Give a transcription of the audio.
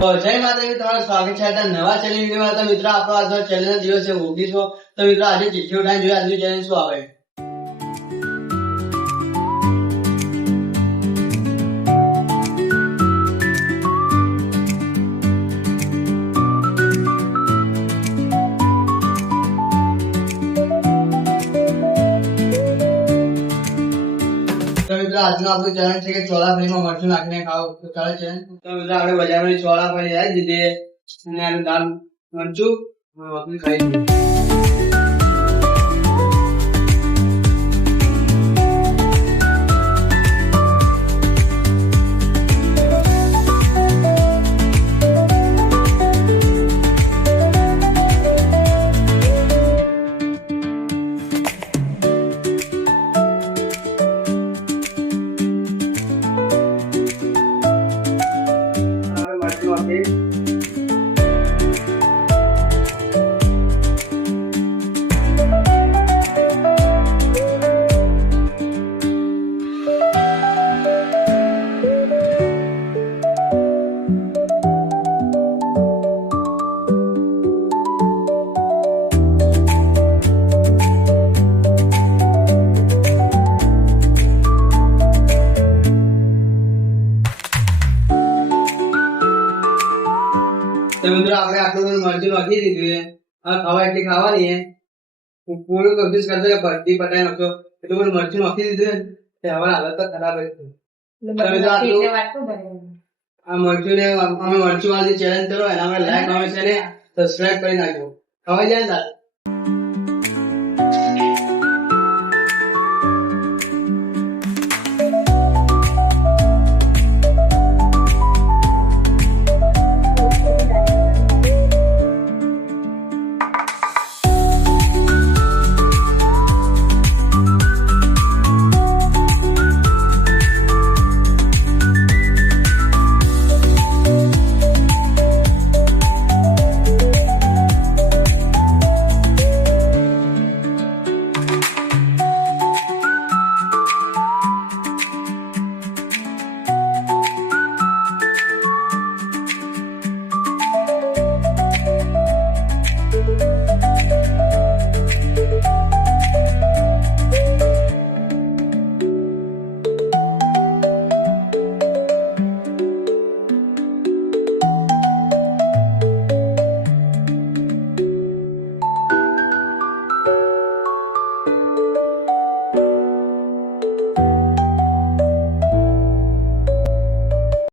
જય માતાજી, તમારું સ્વાગત છે આજના નવા ચેનલ વિડીયોમાં. તો મિત્રો આપણો આજનો ચેનલ દિવસ છે 1900. તો મિત્રો આજે ચિઠ્ઠી ઉઠાઈને જોઈએ આજની ચેનલ શું આવે. તો મિત્રો આજનું આપણું ચેનલ છે કે ચોળાફળીમાં મરચું નાખીને ખાવું. તો ચાલે છે. તો મિત્રો આપણે બજારમાં ચોળાફળી આવી દીધી અને આનું દાળ મરચું વાપરી ખાઈ દીધું. તો મિત્રો આપણે આટલું બધું મરચું નાખી દીધું છે. હવે ખાવા એટલી ખાવાની છે. પૂરું કોશિશ કરતો કે ભરતી પટાઈ નાખતો. એટલું બધું મરચું નાખી દીધું છે હવે હાલત તો ખરાબ જ છે. આ મરચું ને અમે મરચું વાળી ચેલેન્જ કરો એના માટે લાઈક કમેન્ટ અને સબસ્ક્રાઇબ કરી નાખજો. ખવાઈ જાય ને